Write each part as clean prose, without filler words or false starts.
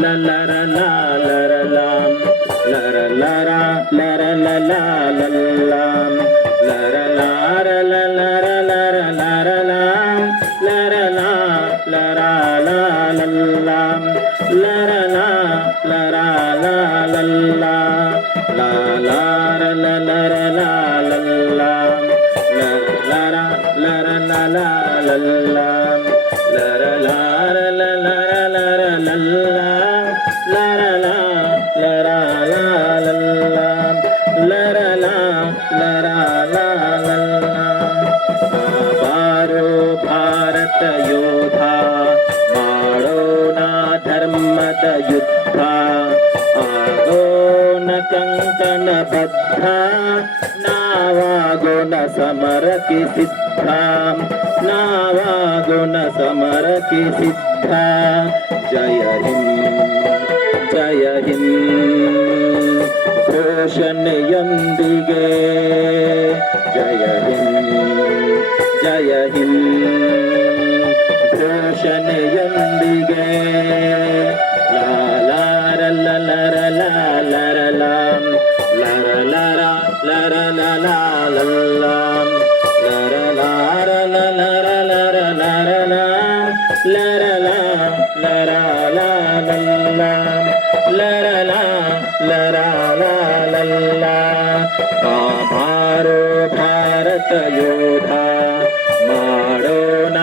la la la la la la lam, la la la la la la la la la lam, la la la la la la la la la lam, la la la la la la la lam, la la la la la la la la, la la la la la la la lam, la la la la la la la lam, la la la la la la la ಬಾರೋ ಭಾರತ ಯೋಧ ಮಾಡೋಣ ಧರ್ಮದ ಯುದ್ಧ ಆಗೋಣ ಕಂಕಣ ಬದ್ಧ ನಾವಾಗೋಣ ಸಮರಕ್ಕೆ ಸಿದ್ಧ ನಾವಾಗೋಣ ಸಮರಕ್ಕೆ ಸಿದ್ಧ ಜಯ ಹಿಂದ್ ಜಯ ಹಿಂದ್ ಘೋಷಣೆಯೊಂದಿಗೆ ಜಯ ಹಿಂದ್ ಜಯ ಹಿಂದ್ ಘೋಷಣೆಯೊಂದಿಗೆ ಲಾಲಾರ ಲಲರ ಲಾಲರ ಲಾಂ ಲರ ಲರ ಲರ ಲಲಾಲಲ್ಲಾಂ ಲರ ಲಾರ ಲಲರ ಲರ ಲರ ಲಾಂ ಲರ ಲಾ ಲರ ಲಾಲಲ್ಲಾಂ ಲರ ಲಾ ಲರ ಲಾಲಲ್ಲಾ ಬಾರೋ ಭಾರತ ಯೋಧ ಮಾಡೋಣ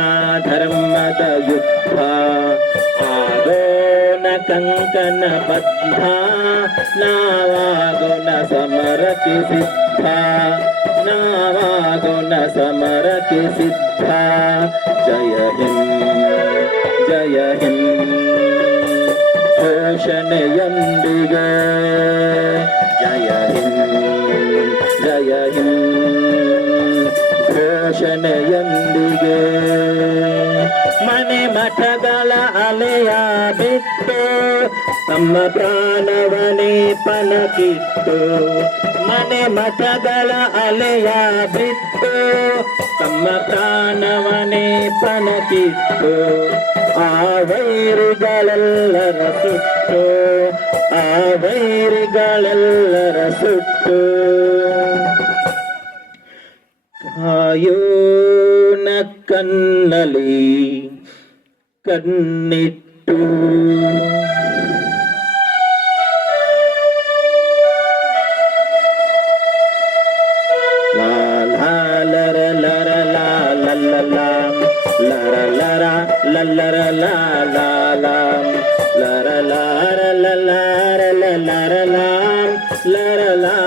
ಧರ್ಮದ ಯುದ್ಧ ಆಗೋಣ ಕಂಕಣ ಬದ್ಧ ನಾವಾಗೋಣ ಸಮರಕ್ಕೆ ಸಿದ್ಧ ನಾವಾಗೋಣ ಸಮರಕ್ಕೆ ಸಿದ್ಧ ಜಯ ಹಿಂದ್ ಜಯ ಹಿಂದ್ ಘೋಷಣೆಯೊಂದಿಗೆ ಜಯ ಹಿಂದ್ ಜಯ ಹಿಂದ್ ಘೋಷಣೆಯೊಂದಿಗೆ ಮನೆ ಮಠಗಳ ಅಲೆಯ ಬಿಟ್ಟು ತಮ್ಮ ಪ್ರಾಣವನೇ ಪಣಕ್ಕಿಟ್ಟು ಮನೆ ಮಠಗಳ ಅಲೆಯ ಬಿಟ್ಟು ತಮ್ಮ ಪ್ರಾಣವನೇ ಪಣಕ್ಕಿಟ್ಟು ಆ ವೈರಿಗಳೆಲ್ಲರ ಸುಟ್ಟು ಆ ವೈರಿಗಳೆಲ್ಲರ ಸುಟ್ಟು ಕಾಯೋಣ ಕಣ್ಣಲಿ ಕಣ್ಣಿಟ್ಟು ಲಾಲರ ಲರ ಲಾಲಲ್ಲಾಂ ಲರ ಲರ ಲಲ್ಲರ ಲಾಲಾಂ ಲರ ಲಾರ ಲಲಾರ ಲರ ಲಾಂ ಲರ ಲಾ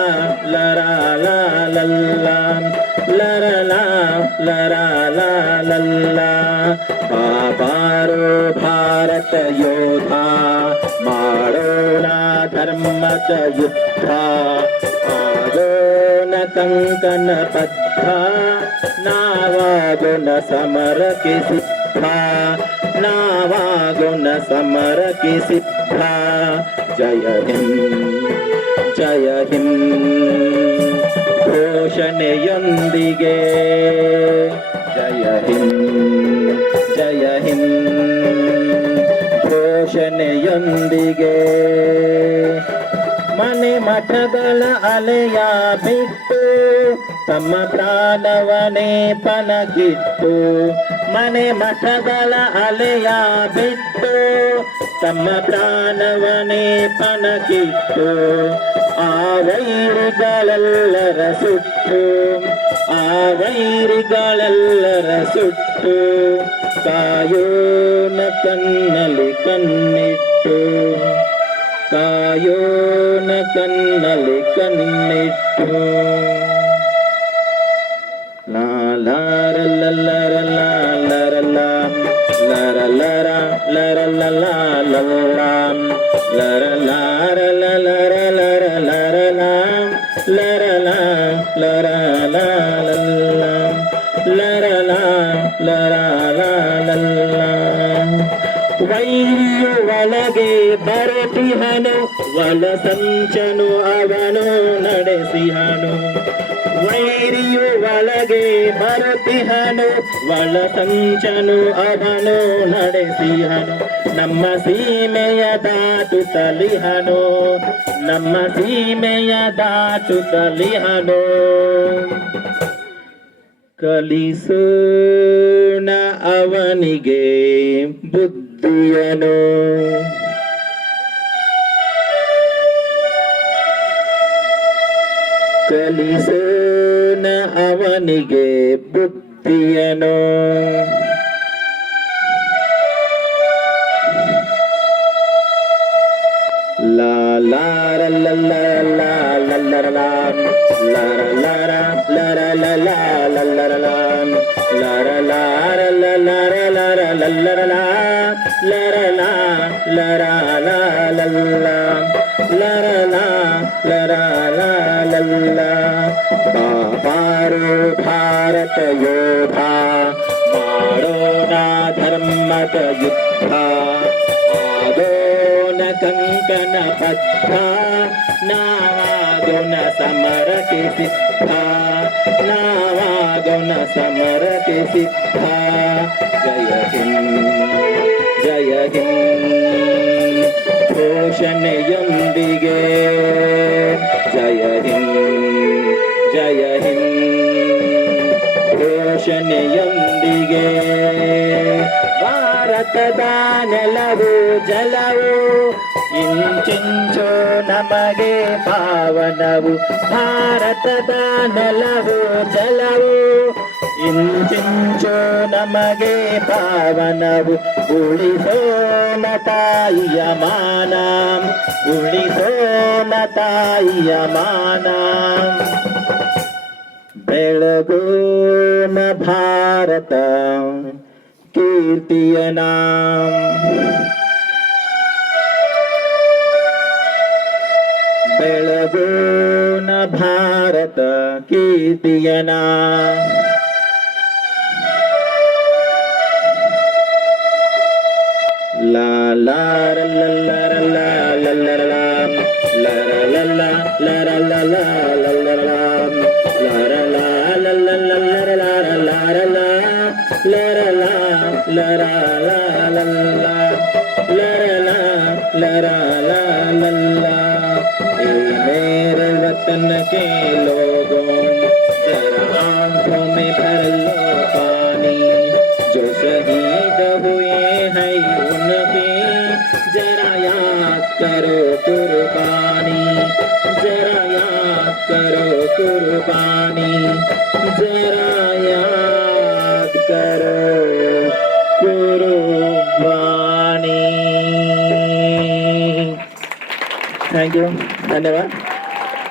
ಲರ ಲಾಲಲ್ಲಾಂ ಲರ ಲಾ ಲರ ಲಾಲಲ್ಲಾ ಬಾರೋ ಭಾರತ ಯೋಧ ಮಾಡೋಣ ಧರ್ಮದ ಯುದ್ಧ ಆಗೋಣ ಕಂಕಣ ಬದ್ಧ ನಾವಾಗೋಣ ಸಮರಕ್ಕೆ ಸಿದ್ಧ ನಾವಾಗೋಣ ಸಮರಕ್ಕೆ ಸಿದ್ಧ ಜಯ ಹಿಂದ್ ಜಯ ಹಿಂದ್ ಘೋಷಣೆಯೊಂದಿಗೆ ಜಯ ಹಿಂದ್ ಜಯ ಹಿಂದ್ ಘೋಷಣೆಯೊಂದಿಗೆ ಮನೆ ಮಠಗಳ ಅಲೆಯ ಬಿಟ್ಟು ತಮ್ಮ ಪ್ರಾಣವನೇ ಪಣಕ್ಕಿಟ್ಟು ಮನೆ ಮಠಗಳ ಅಲೆಯ ಬಿಟ್ಟು ತಮ್ಮ ಪ್ರಾಣವನೇ ಪಣಕ್ಕಿಟ್ಟು ಆ ವೈರಿಗಳೆಲ್ಲರ ಸುಟ್ಟು ಆ ವೈರಿಗಳೆಲ್ಲರ ಸುಟ್ಟು ಕಾಯೋಣ ಕಣ್ಣಲ್ಲಿ ಕಣ್ಣಿಟ್ಟು ಕಾಯೋಣ ಕಣ್ಣಲ್ಲಿ ಕಣ್ಣಿಟ್ಟು ಲಾಲಾರ ಲಲ್ಲರ ಲಾಲರ ಲಾಂ ಲರ ಲರ ಲರ ಲಲಾಲಲ್ಲಾಂ ಲರ ಲಾರ ಲಲರ ಲರ ಲರ ಲಾಂ ಲರ ಲಾ ಲರ ಲಾಲಲ್ಲಾಂ ಲರ ಲಾ ಲರ ಲಾಲಲ್ಲಾಂ ವೈರಿಯು ಒಳಗೆ ಬರುತ್ತಿಹನು, ಒಳ ಸಂಚನು ಅವನು ನಡೆಸಿಹನು. ವೈರಿಯು ಒಳಗೆ ಬರುತ್ತಿಹನು, ಒಳ ಸಂಚನು ಅವನು ನಡೆಸಿಹನು. ನಮ್ಮ ಸೀಮೆಯ ದಾಟುತ್ತಲಿಹನು, ನಮ್ಮ ಸೀಮೆಯ ದಾಟುತ್ತಲಿಹನು. ಕಲಿಸೋಣ ಅವನಿಗೆ ಬುದ್ಧಿಯನು, ಕಲಿಸೋಣ ಅವನಿಗೆ ಬುದ್ಧಿಯನು. ಲಾ ಲಾ ರ ಲ ಲ ಲಾ ಲ ಲ ರ ಲಾ ಲ ರ ಲ ರ ಲ ರ ಲ ಲಾ ಲ ಲ ರ ಲಾ ಲ ರ ಲಾ ರ ಲ ಲ ರ ಲ ರ ಲ ಲ ರ ಲಾ ಲ ರ ಲಾ ಲ ರ ಲಾ ಲ ಲಾ ಲ ರ ಲಾ ಲ ರ ಲಾ ಲ ಲಾ. ಬಾರೋ ಭಾರತ ಯೋಧ, ಮಾಡೋಣ ಧರ್ಮದ ಯುದ್ಧ, ಆಗೋಣ ಕಂಕಣ ಬದ್ಧ, ನಾವಾಗೋಣ ಸಮರಕ್ಕೆ ಸಿದ್ಧ, ನಾವಾಗೋಣ ಸಮರಕ್ಕೆ ಸಿದ್ಧ. ಜಯ ಹಿಂದ್, ಜಯ ಹಿಂದ್ ಘೋಷಣೆಯೊಂದಿಗೆ, ಜಯ ಹಿಂದ್, ಜಯ ಹಿಂದ್ ಘೋಷಣೆಯೊಂದಿಗೆ. ಭಾರತದ ನೆಲವು ಜಲವು ಇಂಚಿಂಚು ನಮಗೆ ಪಾವನವು, ಭಾರತದ ನೆಲವು ಜಲವು ಇಂಚಿಂಚು ನಮಗೆ ಪಾವನವು. ಉಳಿಸೋಣ ತಾಯಿಯ ಮಾನ, ಉಳಿಸೋಣ ತಾಯಿಯ ಮಾನ. ಬೆಳಗೋಣ ಭಾರತ ಕೀರ್ತಿಯ ನಾಮ, ಬೆಳಗೋಣ ಭಾರತ ಕೀರ್ತಿಯ ನಾಮ. ಲಾ ಲಾ ರ ಲ ಲ ರ ಲಾ ಲ ಲ ರ ಲಾ ಲ ರ ಲ ಲಾ ಲ ರ ಲ ಲಾ ಲ ಲ ರ ಲಾ ಲ ರ ಲಾ ಲ ಲ ಲ ಲ ರ ಲಾ ರ ಲಾ ರ ಲಾ ಲ ರ ಲಾ ಲ ರ ಲಾ ಲ ಲಾ ಲ ರ ಲಾ ಲ ರ ಲಾ ಲ ಲಾ. ए मेरे वतन के लोगों, जरा आंखों में भर लो पानी, जो शहीद हुए हैं उनकी जरा याद करो कुर्बानी, जरा याद करो कुर्बानी, जरा याद करो कुर्बानी. थैंक यू, धन्यवाद.